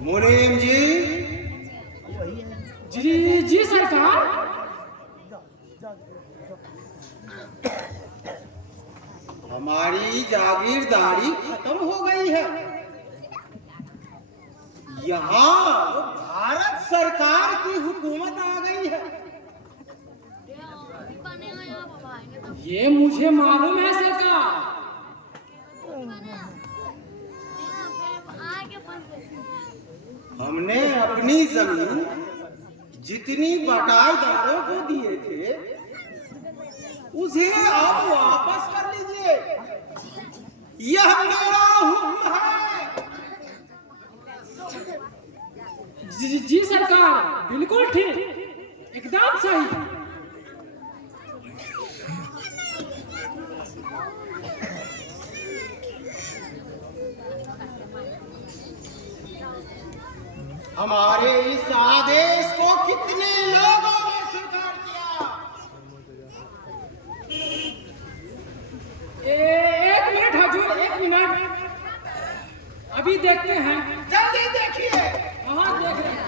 मुनीम जी। जी जी सरकार। हमारी जागीरदारी खत्म हो गई है। यहाँ तो भारत सरकार की हुकूमत आ गई है। ये मुझे मालूम है सरकार। हमने अपनी जमीन जितनी बटाईदारों को दिए थे उसे आप वापस कर लीजिए। यह मेरा हुक्म है। जी सरकार, बिल्कुल ठीक, एकदम सही। हमारे इस आदेश को कितने लोगों ने स्वीकार किया? एक मिनट हजूर, एक मिनट, अभी देखते हैं। जल्दी देखिए। हाँ देख रहे हैं।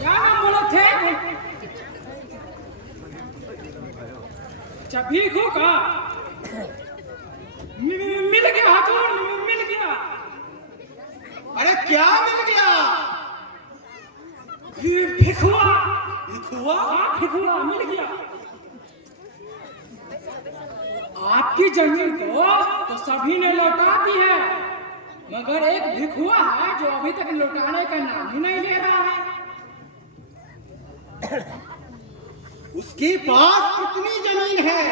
क्या नाम बोले थे? भीखू का मिल गया हजूर, मिल गया। अरे क्या मिल गया? भिखुआ। भिखुआ? हाँ भिखुआ मिल गया। आपकी जमीन को तो सभी ने लौटा दी है, मगर एक भिखुआ है जो अभी तक लौटाने का नाम ही नहीं ले रहा है। उसके पास कितनी जमीन है?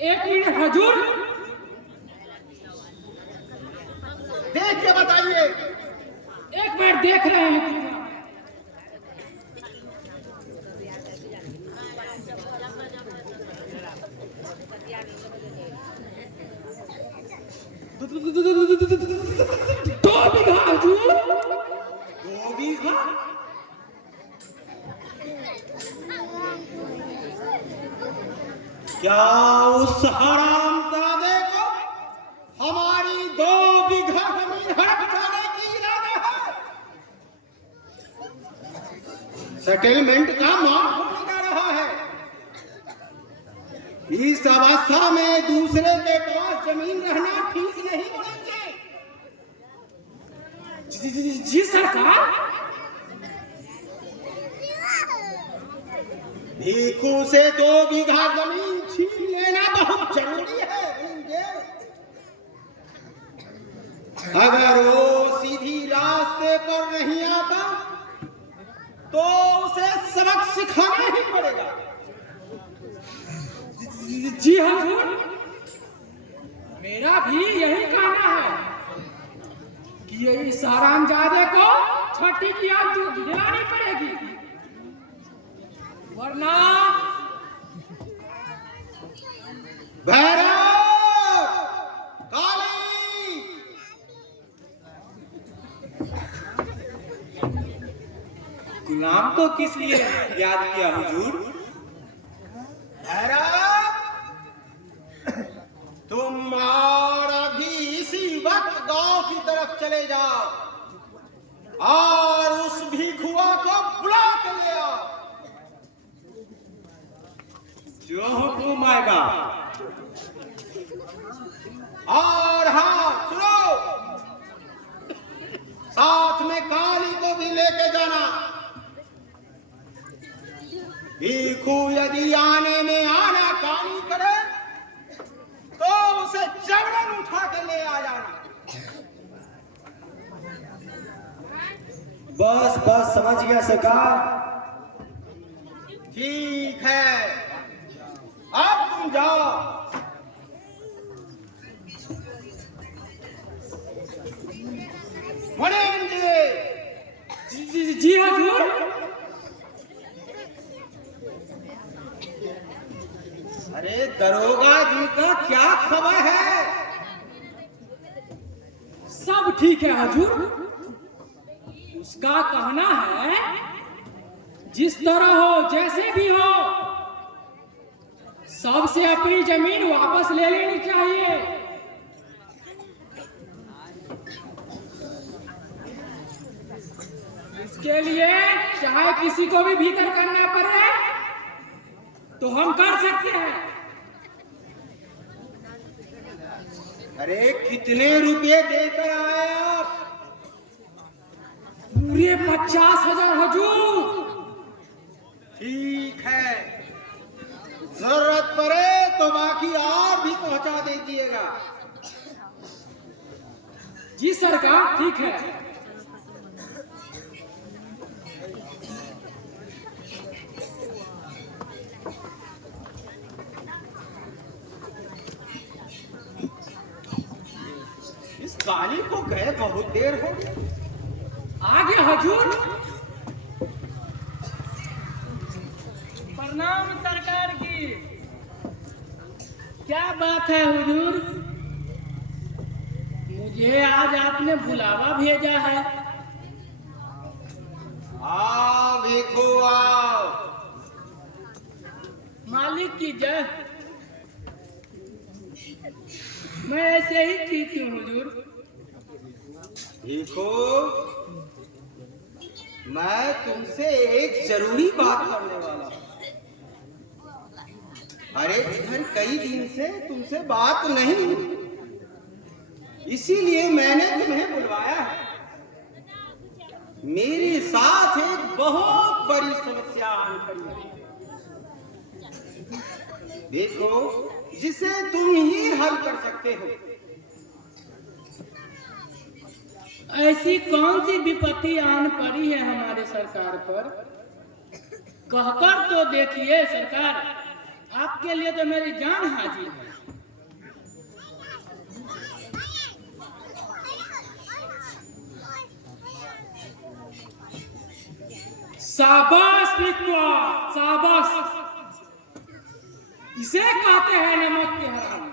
एक मिनट हजूर, देख के बताइए। एक मिनट देख रहे हैं कितना। दो बीघा हजूर। 2 बीघा? क्या उस हरामजादे को हमारी 2 बीघा जमीन हड़प जाने की इरादा है? सेटलमेंट का मांग होने जा रहा है। इस अवस्था में दूसरे के पास जमीन रहना ठीक नहीं मानेंगे। जी सरकार। भीखू से 2 बीघा जमीन छीन लेना बहुत जरूरी है। अगर वो सीधी रास्ते पर नहीं आता तो उसे सबक सिखाना ही पड़ेगा। जी हजूर, मेरा भी यही कहना है कि ये इस हरामजादे को छठी की याद दिलानी पड़ेगी, वरना भैरव, काली, गुलाम को किस लिए याद किया हुजूर? भैरव, तुम और अभी इसी वक्त गांव की तरफ चले जाओ और उस भिखुआ को बुला के ले आओ। जो हुक्म आएगा। और हाँ सुनो, साथ में काली को भी लेके जाना। भिखू यदि आने में आनाकानी करे तो उसे जबरन उठा के ले आ जाना। बस बस समझ गया सरकार। ठीक है, अब तुम जाओ। मुनीम जी हजूर। अरे दरोगा जी का क्या खबर है? सब ठीक है हजूर, उसका कहना है जिस तरह हो जैसे भी हो सबसे अपनी जमीन वापस ले लेनी चाहिए। इसके लिए चाहे किसी को भी भीतर करना पड़े तो हम कर सकते हैं। अरे कितने रुपए देकर आए आप? पूरे 50,000 हुजूर। ठीक है, जरूरत पड़े तो बाकी और भी पहुंचा दीजिएगा। जी सरकार, ठीक है। इस काली को गए बहुत देर हो गई। आगे हुजूर। प्रणाम सरकार की। क्या बात है हुजूर? मुझे आज आपने बुलावा भेजा है। आओ देखो, आओ। मालिक की जय। मैं ऐसे ही ठीक हूँ हुजूर। देखो, मैं तुमसे एक जरूरी बात करने वाला हूं। अरे इधर कई दिन से तुमसे बात नहीं हुई, इसीलिए मैंने तुम्हें बुलवाया है। मेरे साथ एक बहुत बड़ी समस्या आन खड़ी है। देखो, जिसे तुम ही हल कर सकते हो। ऐसी कौन सी विपत्ति आन पड़ी है हमारे सरकार पर? कहकर तो देखिए सरकार, आपके लिए तो मेरी जान हाजिर है। शाबाश बिकुआ, शाबाश। इसे कहते हैं नमक के हराम।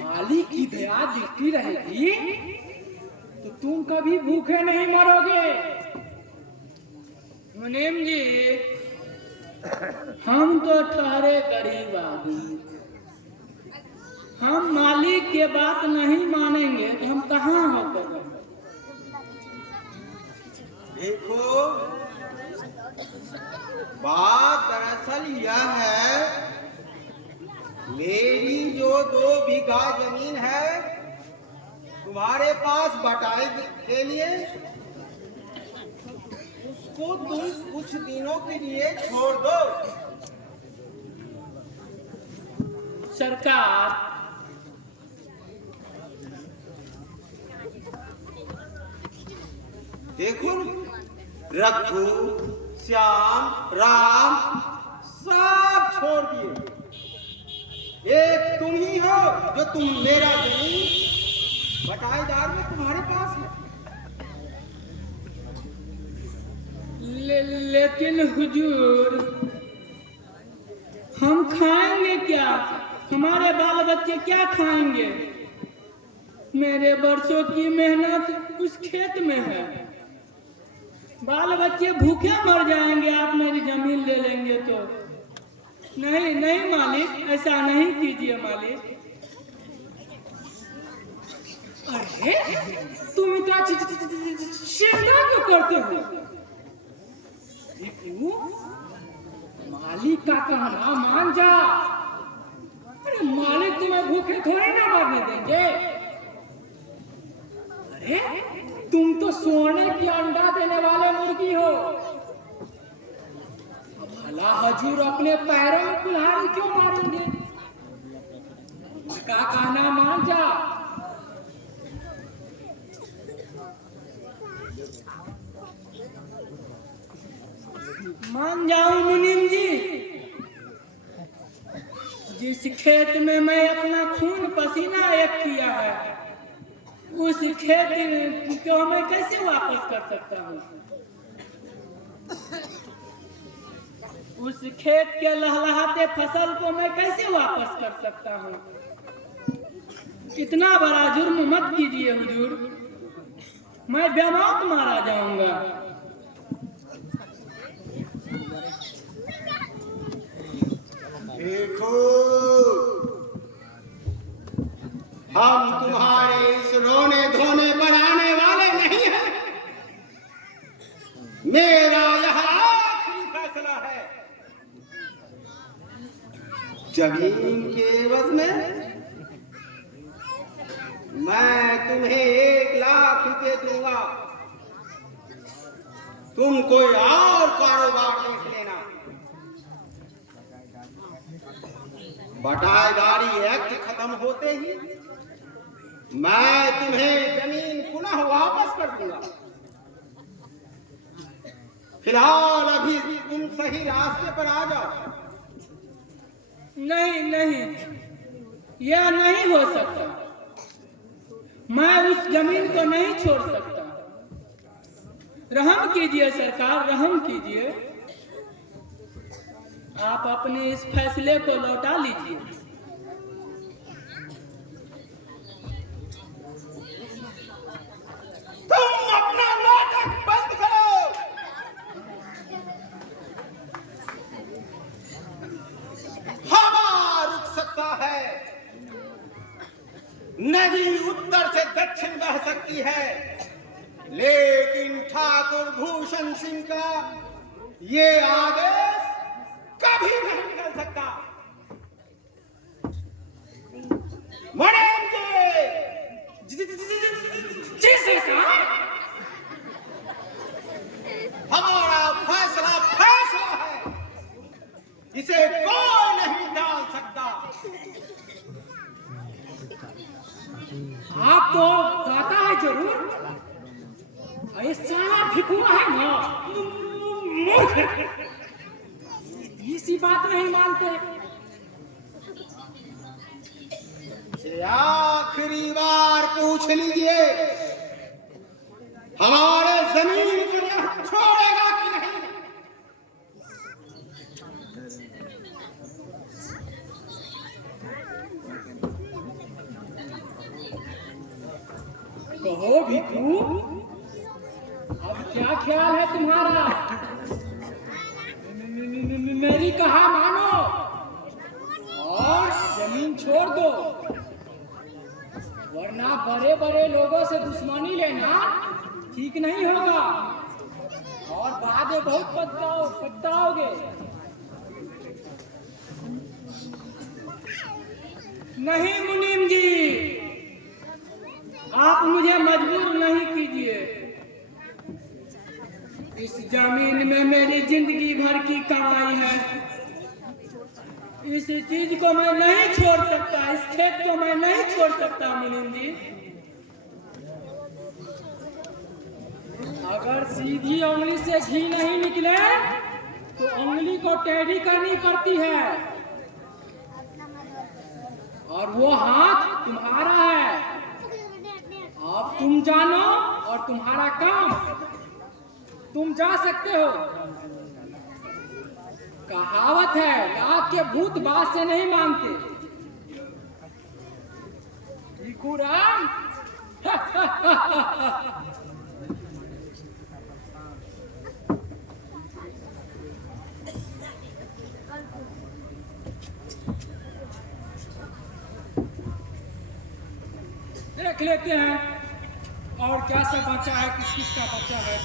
मालिक की दया दिखती रहेगी तो तुम कभी भूखे नहीं मरोगे। मुनीम जी, हम तो ठहरे गरीब आदमी, हम मालिक के बात नहीं मानेंगे तो हम कहाँ होकर? देखो, बात दरअसल यह है, मेरी जो 2 बीघा जमीन है तुम्हारे पास बटाई के लिए, उसको तुम कुछ दिनों के लिए छोड़ दो। सरकार, देखो, रघु, श्याम, राम सब छोड़ दिए। एक तुम ही हो जो तुम मेरा जमीन बटाईदार में तुम्हारे पास है। लेकिन हुजूर, हम खाएंगे क्या? हमारे बाल बच्चे क्या खाएंगे? मेरे बरसों की मेहनत उस खेत में है। बाल बच्चे भूखे मर जाएंगे आप मेरी जमीन ले लेंगे तो। नहीं नहीं मालिक, ऐसा नहीं कीजिए मालिक। अरे तुम इतना चिंता क्यों करते हो? क्यों? मालिक का कहना मान जा। अरे मालिक तुम्हें भूखे थोड़ी ना मरने देंगे। अरे तुम तो सोने की अंडा देने वाले मुर्गी हो। भला हजूर अपने पैरों में कुल्हाड़ी क्यों मारेंगे? उसका कहना मान जा। मान जाऊं मुनीम जी? जिस खेत में मैं अपना खून पसीना एक किया है, उस खेत को मैं कैसे वापस कर सकता हूँ? उस खेत के लहलहाते फसल को मैं कैसे वापस कर सकता हूँ? इतना बड़ा जुर्म मत कीजिए हुजूर। मैं बेमौत मारा जाऊंगा। देखो, हम तुम्हारे इस रोने धोने पर आने वाले नहीं हैं। मेरा यह आखिरी फैसला है। जमीन के एवज में मैं तुम्हें 1 लाख रुपए दूंगा। तुम कोई और कारोबार देख लेना। बटाईदारी एक्ट खत्म होते ही मैं तुम्हें जमीन पुनः वापस कर दूंगा। फिलहाल अभी तुम सही रास्ते पर आ जाओ। नहीं नहीं, यह नहीं हो सकता। मैं उस जमीन को नहीं छोड़ सकता। रहम कीजिए सरकार, रहम कीजिए। आप अपने इस फैसले को लौटा लीजिए। तुम अपना नाटक बंद करो। हवा रुक सकता है, नदी उत्तर से दक्षिण बह सकती है, लेकिन ठाकुर भूषण सिंह का ये आदेश कभी नहीं निकल सकता। मणिम जी सरकार। हमारा फैसला फैसला है, इसे कोई नहीं टाल सकता। आप तो गाता है जरूर, ऐसा भिखुआ है ना, मूर्ख। इसी बात नहीं मानते। आखिरी बार पूछ लीजिए, हमारे जमीन को यह छोड़ेगा कि नहीं? कहो भिखू, अब क्या ख्याल है तुम्हारा? मेरी कहा मानो और जमीन छोड़ दो, वरना बड़े बड़े लोगों से दुश्मनी लेना ठीक नहीं होगा और बाद में बहुत पछताओगे। नहीं मुनीम जी, आप मुझे मजबूर नहीं कीजिए। इस जमीन में मेरी जिंदगी भर की कमाई है। इस चीज को मैं नहीं छोड़ सकता, इस खेत को मैं नहीं छोड़ सकता मुनीम जी। अगर सीधी उंगली से घी नहीं निकले तो उंगली को टेढ़ी करनी पड़ती है, और वो हाथ तुम्हारा है। अब तुम जानो और तुम्हारा काम। तुम जा सकते हो। कहावत है, रात के भूत बात से नहीं मानते। भिखुराम देख लेते हैं और क्या सब बचा है, किस किस का बचा है।